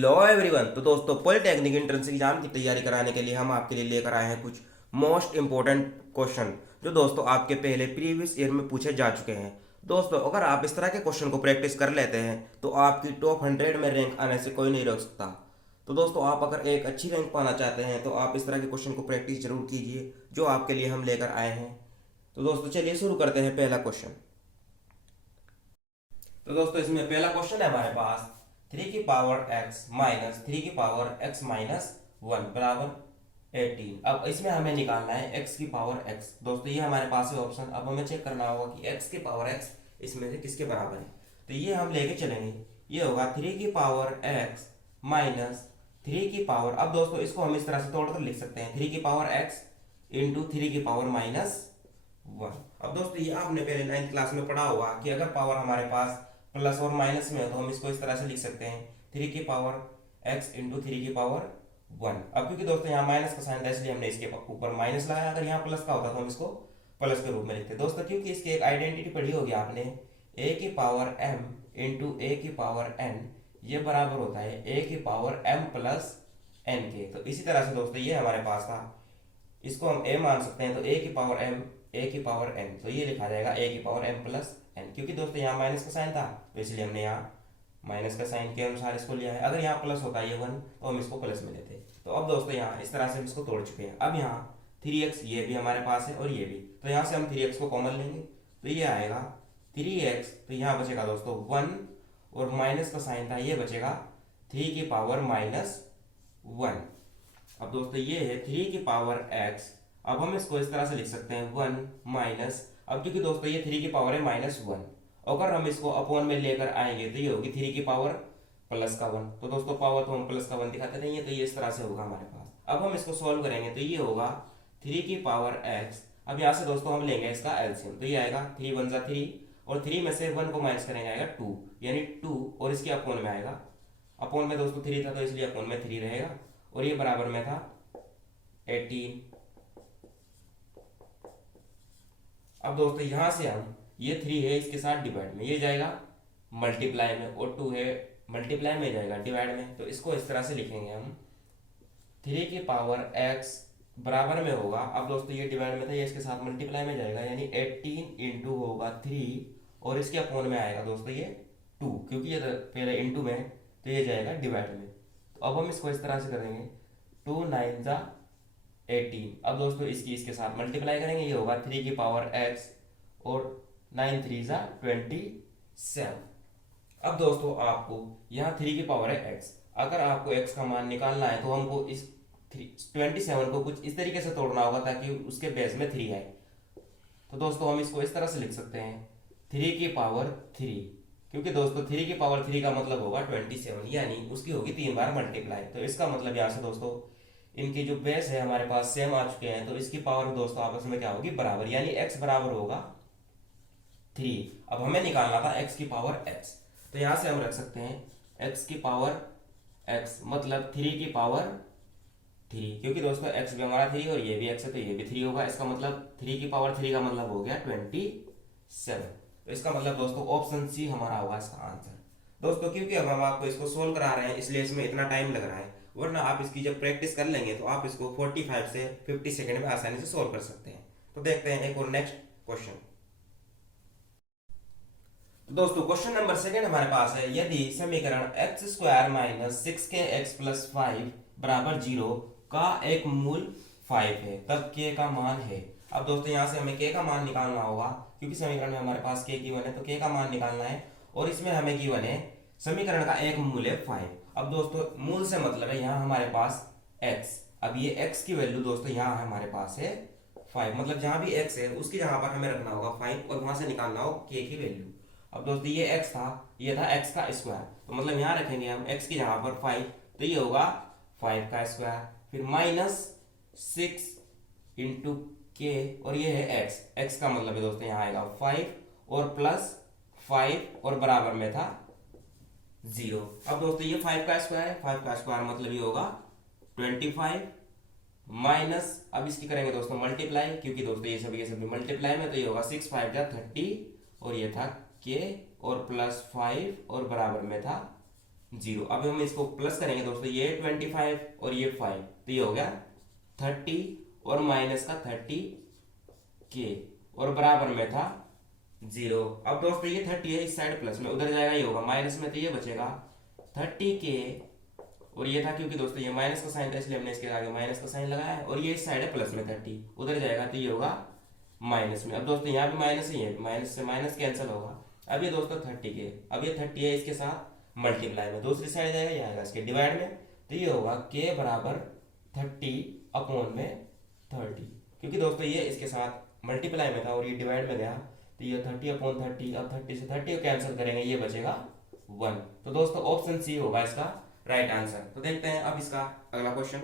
Hello everyone. तो दोस्तों polytechnic entrance exam की तैयारी कराने के लिए हम आपके लिए लेकर आए हैं कुछ मोस्ट इंपॉर्टेंट क्वेश्चन जो दोस्तों आपके पहले प्रीवियस ईयर में पूछे जा चुके हैं। दोस्तों अगर आप इस तरह के क्वेश्चन को प्रैक्टिस कर लेते हैं तो आपकी टॉप 100 में रैंक आने से कोई नहीं रोक सकता। तो दोस्तों आप अगर एक अच्छी रैंक पाना चाहते हैं तो आप इस तरह के क्वेश्चन को प्रैक्टिस जरूर कीजिए जो आपके लिए हम लेकर आए हैं। तो दोस्तों चलिए शुरू करते हैं पहला क्वेश्चन। तो दोस्तों इसमें पहला क्वेश्चन है हमारे पास 3 की पावर x माइनस 3 की पावर x माइनस 1 बराबर 18। अब इसमें हमें निकालना है x की पावर x। दोस्तों ये हमारे पास है ऑप्शन। अब हमें चेक करना होगा कि x की पावर x इसमें से किसके बराबर है। तो ये हम लेके चलेंगे। ये होगा 3 की पावर x माइनस 3 की पावर। अब दोस्तों इसको हम इस तरह से तोड़कर लिख सकते हैं 3 की पावर x इंटू 3 की पावर माइनस 1। अब दोस्तों ये आपने पहले 9th क्लास में पढ़ा होगा कि अगर पावर हमारे पास प्लस और माइनस में हो तो हम इसको इस तरह से लिख सकते हैं 3 की पावर x इंटू 3 की पावर 1। अब क्योंकि दोस्तों यहाँ माइनस का साइन था इसलिए हमने इसके ऊपर माइनस लगाया। अगर यहाँ प्लस का होता तो हम इसको प्लस के रूप में लिखते। दोस्तों क्योंकि इसकी एक आइडेंटिटी पढ़ी होगी आपने, a की पावर m इंटू a की पावर n ये बराबर होता है a की पावर m प्लस n के। तो इसी तरह से दोस्तों ये हमारे पास था, इसको हम a मान सकते हैं। तो a की पावर m a की पावर n, तो ये लिखा जाएगा a की पावर m प्लस n। क्योंकि दोस्तों यहाँ माइनस का साइन था तो इसलिए हमने यहाँ माइनस का साइन के अनुसार इसको लिया है। अगर यहाँ प्लस होता ये 1 तो हम इसको प्लस में लेते। तो अब दोस्तों यहाँ इस तरह से हम इसको तोड़ चुके हैं। अब यहाँ 3x ये भी हमारे पास है और ये भी, तो यहाँ से हम 3x को कॉमन लेंगे तो ये आएगा 3x। तो यहाँ बचेगा दोस्तों 1 और माइनस का साइन था ये बचेगा 3 की पावर-1। अब दोस्तों ये है 3 की पावर x। अब हम इसको इस तरह से लिख सकते हैं 1 माइनस, अब क्योंकि दोस्तों ये 3 की पावर है -1, अगर हम इसको अपॉन में लेकर आएंगे तो ये होगी 3 की पावर प्लस का 1। तो दोस्तों पावर तो हम प्लस का 1 दिखाते नहीं है, तो ये इस तरह से होगा हमारे पास। अब हम इसको सॉल्व करेंगे तो ये होगा 3 की पावर x। अब यहाँ से दोस्तों हम लेंगे इसका एलसीएम, तो ये आएगा 3 वन जा 3 और 3 में से 1 को माइनस करेंगे आएगा 2, यानी 2 और इसके अपॉन में आएगा। अपॉन में दोस्तों 3 था तो इसलिए अपॉन में 3 रहेगा और ये बराबर में था 18। अब दोस्तों यहां से हम ये 3 है इसके साथ डिवाइड में, ये जाएगा मल्टीप्लाई में और 2 है मल्टीप्लाई में जाएगा डिवाइड में। तो इसको इस तरह से लिखेंगे हम 3 की पावर x बराबर में होगा। अब दोस्तों ये डिवाइड में था ये इसके साथ मल्टीप्लाई में जाएगा, यानी 18 इंटू होगा 3 और इसके अपॉन में आएगा दोस्तों ये 2, क्योंकि ये पहले इंटू में तो ये जाएगा डिवाइड में। तो अब हम इसको इस तरह से करेंगे 2 9 जा 18। अब दोस्तों इसकी इसके साथ मल्टीप्लाई करेंगे, ये होगा 3 की पावर x और 9 3 जा 27। अब दोस्तों आपको यहाँ 3 की पावर है x, अगर आपको x का मान निकालना है तो हमको इस 27 को कुछ इस तरीके से तोड़ना होगा ताकि उसके बेस में 3 आए। तो दोस्तों हम इसको इस तरह से लिख सकते हैं 3 की पावर 3, क्योंकि दोस्तों 3 की पावर 3 का मतलब होगा 27, यानी उसकी होगी 3 बार मल्टीप्लाई। तो इसका मतलब यहाँ से दोस्तों इनकी जो बेस है हमारे पास सेम आ चुके हैं, तो इसकी पावर दोस्तों आपस में क्या होगी बराबर, यानी x बराबर होगा 3। अब हमें निकालना था x की पावर x, तो यहां से हम रख सकते हैं x की पावर x मतलब 3 की पावर 3, क्योंकि दोस्तों x भी हमारा 3 और ये भी x है तो ये भी 3 होगा। इसका मतलब 3 की पावर 3 का मतलब हो गया 27। तो इसका मतलब दोस्तों ऑप्शन सी हमारा होगा इसका आंसर। दोस्तों क्योंकि अब हम आपको इसको सोल्व करा रहे हैं इसलिए इसमें इतना टाइम लग रहा है, वरना आप इसकी जब प्रैक्टिस कर लेंगे तो आप इसको 45 से 50 सेकंड में आसानी से सोल्व कर सकते हैं। तो देखते हैं एक और नेक्स्ट क्वेश्चन। तो दोस्तों क्वेश्चन नंबर सेकंड हमारे पास है, यदि समीकरण x square minus 6 k x plus 5 बराबर 0 का एक मूल 5 है तब k का मान है। अब दोस्तों यहाँ से हमें k का मान निकालना होगा, क्योंकि समीकरण में हमारे पास k गिवन है तो k का मान निकालना है और इसमें हमें गिवन है समीकरण का एक मूल है 5। अब दोस्तों मूल से मतलब है यहाँ हमारे पास x। अब ये x की वैल्यू दोस्तों यहाँ हमारे पास है 5, मतलब जहां भी x है उसकी जगह पर हमें रखना होगा 5 और वहां से निकालना हो k की वैल्यू। अब दोस्तों ये x था, ये था x का स्क्वायर, तो मतलब यहाँ रखेंगे हम x की जगह पर 5, तो ये होगा 5 का स्क्वायर, फिर -6 इंटू k और ये है x। x का मतलब है दोस्तों यहाँ आएगा 5 और प्लस 5 और बराबर में था 0। अब दोस्तों ये 5 का स्क्वायर है, 5 का स्क्वायर मतलब ये होगा 25 माइनस, अब इसकी करेंगे दोस्तों मल्टीप्लाई, क्योंकि दोस्तों ये सभी मल्टीप्लाई में, तो ये होगा 6 5 जा 30 और ये था k और प्लस 5 और बराबर में था 0। अब हम इसको प्लस करेंगे दोस्तों, ये 25 और ये 5, तो ये हो गया 30 और माइनस का 30 के और बराबर में था 0। अब दोस्तों ये 30 है, इस साइड प्लस में, उधर जाएगा ये होगा माइनस में, तो ये बचेगा 30 के और ये था क्योंकि दोस्तों ये माइनस का साइन था इसलिए हमने इसके आगे माइनस का साइन लगाया है, और ये इस साइड है प्लस में 30, उधर जाएगा तो ये होगा माइनस में। अब दोस्तों यहाँ भी माइनस ही है, माइनस से माइनस कैंसिल होगा। अब ये दोस्तों 30 के, अब ये 30 है इसके साथ मल्टीप्लाई में, दूसरी साइड जाएगा, ये आएगा इसके डिवाइड में, तो ये होगा के बराबर 30 अपॉन में 30, क्योंकि दोस्तों ये इसके साथ मल्टीप्लाई में था और ये डिवाइड में गया, तो ये 30 अपॉन 30, अब 30 से 30 को कैंसिल करेंगे, ये बचेगा 1। तो दोस्तों ऑप्शन सी होगा इसका राइट आंसर। तो देखते हैं अब इसका अगला क्वेश्चन।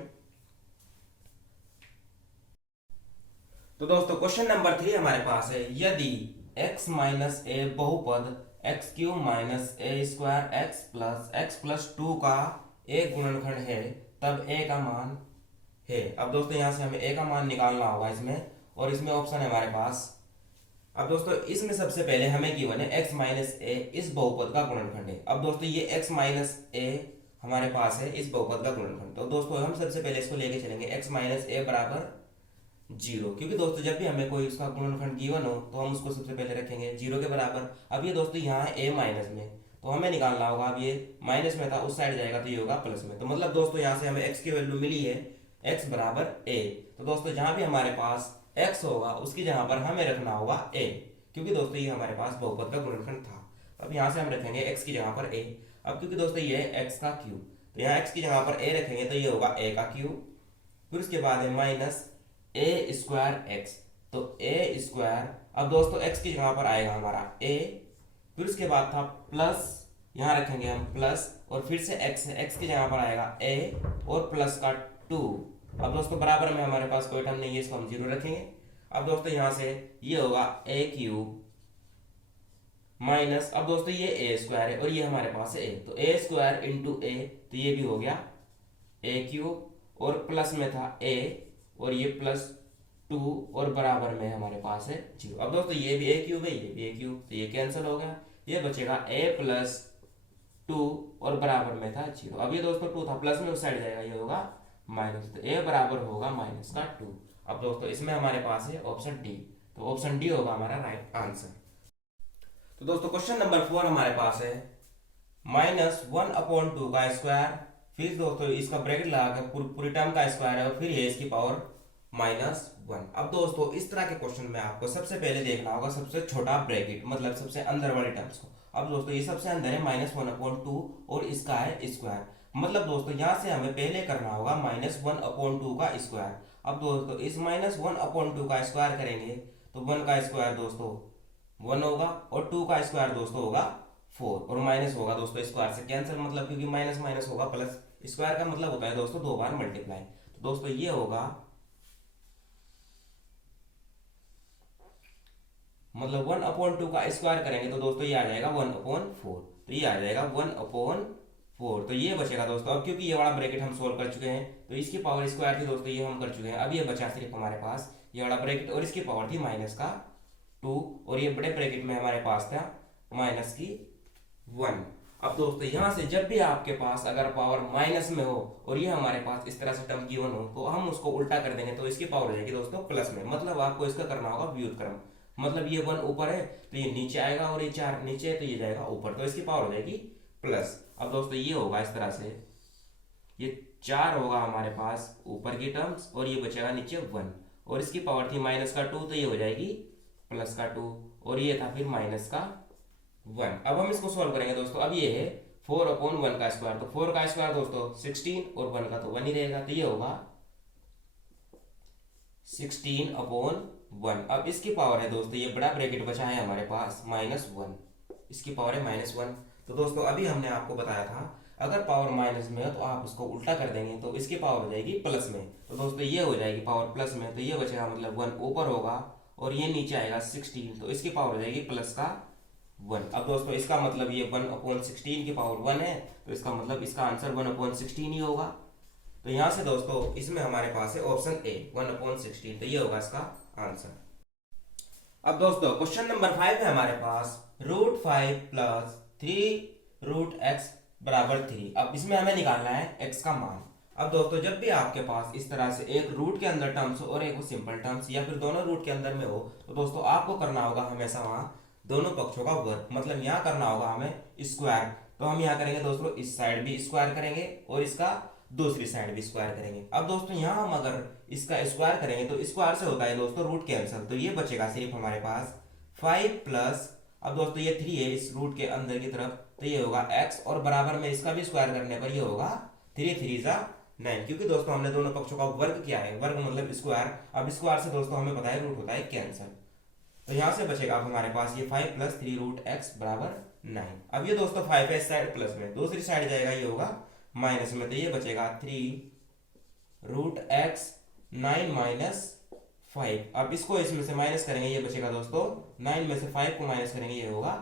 तो दोस्तों क्वेश्चन नंबर 3 हमारे पास है, यदि x माइनस ए बहुपद एक्स क्यूब माइनस ए स्क्वायर एक्स प्लस 2 का एक गुणनखंड है तब a का मान है। अब दोस्तों यहां से हमें a का मान निकालना होगा इसमें, और इसमें ऑप्शन है हमारे पास। अब दोस्तों इसमें सबसे पहले हमें गिवन है x माइनस ए इस बहुपद का गुणनखंड है। अब दोस्तों ये x माइनस ए हमारे पास है इस बहुपद का गुणनखंड, तो दोस्तों हम सबसे पहले इसको लेके चलेंगे x माइनस ए बराबर 0, क्योंकि दोस्तों जब भी हमें कोई उसका गुणनखंड गिवन हो तो हम उसको सबसे पहले रखेंगे 0 के बराबर। अब ये दोस्तों यहाँ है a माइनस में, तो हमें निकालना होगा, अब ये माइनस में था उस साइड जाएगा तो ये होगा प्लस में, तो मतलब दोस्तों यहाँ से हमें x की वैल्यू मिली है x बराबर a। तो दोस्तों जहाँ भी हमारे पास x होगा उसकी जगह पर हमें रखना होगा a, क्योंकि दोस्तों ये हमारे पास बहुपद का गुणनखंड था। अब यहाँ से हम रखेंगे x की जगह पर a। अब क्योंकि दोस्तों ये है x का क्यूब, तो यहाँ x की जगह पर a रखेंगे तो ये होगा a का क्यूब, फिर उसके बाद है माइनस ए स्क्वायर एक्स, तो ए स्क्वायर, अब दोस्तों x की जगह पर आएगा हमारा a, फिर उसके बाद था प्लस, यहाँ रखेंगे हम प्लस, और फिर से x है, x की जगह पर आएगा a और प्लस का 2। अब दोस्तों बराबर में हमारे पास कोई टर्म नहीं है, इसको हम 0 रखेंगे। अब दोस्तों यहाँ से ये होगा a क्यूब माइनस, अब दोस्तों ये ए स्क्वायर है और ये हमारे पास है a, तो a स्क्वायर इंटू a, तो ये भी हो गया a क्यूब, और प्लस में था a और ये प्लस 2 और बराबर में हमारे पास है 0। अब दोस्तों ये भी a क्यूब है, ये भी a क्यूब, तो ये कैंसिल हो गया, ये बचेगा a प्लस 2 और बराबर में था 0। अब ये दोस्तों 2 था प्लस में उस साइड जाएगा, ये होगा माइनस, तो a बराबर होगा माइनस का 2। अब दोस्तों इसमें हमारे पास है ऑप्शन डी, तो ऑप्शन डी होगा हमारा राइट आंसर। तो दोस्तों क्वेश्चन नंबर 4 हमारे पास है -1/2 का स्क्वायर, फिर दोस्तों इसका ब्रैकेट लगा कर पूरी टर्म का स्क्वायर है और फिर ये इसकी पावर -1। अब दोस्तों इस तरह के क्वेश्चन में आपको सबसे पहले देखना होगा सबसे छोटा ब्रैकेट, मतलब सबसे अंदर वाली टर्म्स को। अब दोस्तों ये सबसे अंदर है -1/2 और इसका है स्क्वायर, मतलब दोस्तों यहाँ से हमें पहले करना होगा -1/2 का स्क्वायर। अब दोस्तों इस -1/2 का स्क्वायर करेंगे तो 1 का स्क्वायर दोस्तों 1 होगा, और 2 का स्क्वायर दोस्तों होगा 4, और माइनस होगा दोस्तों स्क्वायर से कैंसिल, मतलब क्योंकि माइनस माइनस होगा प्लस, स्क्वायर का मतलब होता है दोस्तों 2 बार मल्टीप्लाई। तो दोस्तों ये होगा मतलब 1/2 का स्क्वायर करेंगे तो दोस्तों ये आ जाएगा 1/4, तो ये आ जाएगा 1/4, तो ये बचेगा दोस्तों। अब क्योंकि ये वाला ब्रैकेट हम सोल्व कर चुके हैं तो इसकी पावर स्क्वायर थी दोस्तों, ये हम कर चुके हैं। अब ये बचा सिर्फ हमारे पास ये वाला ब्रैकेट और इसकी पावर थी -2, और ये बड़े ब्रैकेट में हमारे पास था -1। अब दोस्तों यहाँ से जब भी आपके पास अगर पावर माइनस में हो और ये हमारे पास इस तरह से टर्म गिवन हो तो हम उसको उल्टा कर देंगे तो इसकी पावर हो जाएगी दोस्तों प्लस में, मतलब आपको इसका करना होगा व्युत्क्रम, मतलब ये 1 ऊपर है तो ये नीचे आएगा और ये 4 नीचे है तो ये जाएगा ऊपर, तो इसकी पावर हो जाएगी प्लस। अब दोस्तों ये होगा इस तरह से, ये 4 होगा हमारे पास ऊपर की टर्म्स और ये बचेगा नीचे 1, और इसकी पावर थी -2 तो ये हो जाएगी +2, और ये था फिर -1। अब हम इसको सॉल्व करेंगे दोस्तों। अब ये है 4/1 का स्क्वायर, तो 4 का स्क्वायर दोस्तों 16 और 1 का तो 1 ही रहेगा, तो ये होगा 16/1। अब इसकी पावर है दोस्तों, ये बड़ा ब्रैकेट बचा है हमारे पास -1, इसकी पावर है -1। तो दोस्तों अभी हमने आपको बताया था अगर पावर माइनस में हो तो आप उसको उल्टा कर देंगे तो इसकी पावर हो जाएगी प्लस में, तो दोस्तों ये हो जाएगी पावर प्लस में, तो ये बचेगा मतलब 1 ऊपर होगा और ये नीचे आएगा 16, तो इसकी पावर हो जाएगी +1। अब दोस्तों इसका मतलब ये 1/16 की पावर 1 है, तो इसका मतलब इसका आंसर 1/16 ही होगा। तो यहाँ से दोस्तों इसमें हमारे पास है ऑप्शन ए 1/16, तो ये होगा इसका आंसर। अब दोस्तों क्वेश्चन नंबर 5 है हमारे पास √5 + 3 √x बराबर 3। अब इसमें हमें निकालना है x का मान। अब दोस्तों जब भी आपके पास इस तरह से एक रूट के अंदर टर्म्स हो और एक सिंपल टर्म्स या फिर दोनों रूट के अंदर में हो, तो दोस्तों आपको करना होगा हमेशा वहां दोनों पक्षों का वर्ग, मतलब यहाँ करना होगा हमें स्क्वायर। तो हम यहाँ करेंगे दोस्तों, इस साइड भी स्क्वायर करेंगे और इसका दूसरी साइड भी स्क्वायर करेंगे। अब दोस्तों यहाँ हम अगर इसका स्क्वायर करेंगे तो स्क्वायर से होता है दोस्तों रूट कैंसिल, तो ये बचेगा सिर्फ हमारे पास 5 प्लस, अब दोस्तों ये 3 है इस रूट के अंदर की तरफ, तो ये होगा x और बराबर में इसका भी स्क्वायर करने पर ये होगा 3 3 जा 9, क्योंकि दोस्तों हमने दोनों पक्षों का वर्ग किया है, वर्ग मतलब स्क्वायर। अब स्क्वायर से दोस्तों हमें पता है रूट होता है कैंसिल, तो यहाँ से बचेगा अब हमारे पास ये 5 प्लस 3 रूट x बराबर 9। अब ये दोस्तों 5 है इस साइड प्लस में, दूसरी साइड जाएगा ये होगा माइनस में, तो ये बचेगा 3 रूट x 9 माइनस 5। अब इसको इसमें से माइनस करेंगे, ये बचेगा दोस्तों 9 में से 5 को माइनस करेंगे ये होगा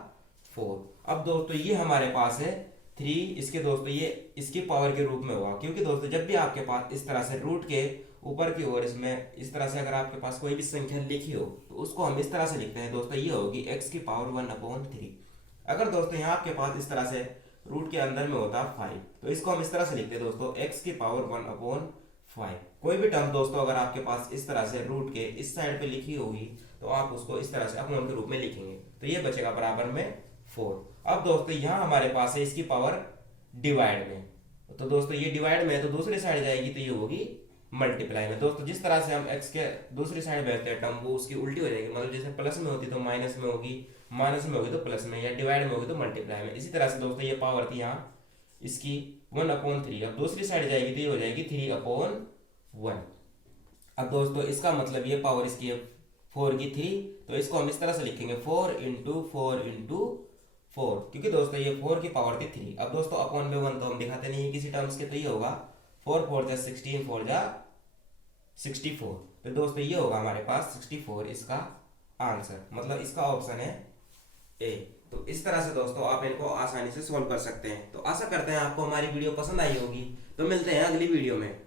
4। अब दोस्तों ये हमारे पास है 3, इसके दोस्तों ये इसकी पावर के रूप में होगा, क्योंकि दोस्तों जब भी आपके पास इस तरह से रूट के ऊपर की ओर इसमें इस तरह से अगर आपके पास कोई भी संख्या लिखी हो तो उसको हम इस तरह से लिखते हैं दोस्तों, ये होगी x की पावर 1/3। अगर दोस्तों यहाँ आपके पास इस तरह से रूट के अंदर में होता 5, तो इसको हम इस तरह से लिखते हैं दोस्तों x की पावर 1/5। कोई भी टर्म दोस्तों अगर आपके पास इस तरह से रूट के इस साइड पे लिखी होगी तो आप उसको इस तरह से अपॉन के रूप में लिखेंगे, तो ये बचेगा बराबर में 4। अब दोस्तों यहाँ हमारे पास है इसकी पावर डिवाइड में, तो दोस्तों ये डिवाइड में है तो दूसरी साइड जाएगी तो ये होगी मल्टीप्लाई में। दोस्तों जिस तरह से हम x के दूसरी साइड भेजते हैं टर्म, वो उसकी उल्टी हो जाएगी, मतलब जैसे प्लस में होती तो माइनस में होगी, माइनस में होगी तो प्लस में, या डिवाइड में होगी तो मल्टीप्लाई में। इसी तरह से दोस्तों ये पावर थी यहाँ इसकी 1/3, अब दूसरी साइड जाएगी तो ये हो जाएगी 3/1। अब दोस्तों इसका मतलब ये पावर इसकी है 4 की 3, तो इसको हम इस तरह से लिखेंगे 4 इंटू 4 इंटू 4, क्योंकि दोस्तों ये 4 की पावर थी 3। अब दोस्तों अपॉन में 1 तो हम दिखाते नहीं है किसी टर्म्स के, तो ये होगा 4 4 जा 16, 4 जा 64, तो दोस्तों ये होगा हमारे पास 64 इसका आंसर, मतलब इसका ऑप्शन है ए। तो इस तरह से दोस्तों आप इनको आसानी से सॉल्व कर सकते हैं। तो आशा करते हैं आपको हमारी वीडियो पसंद आई होगी, तो मिलते हैं अगली वीडियो में।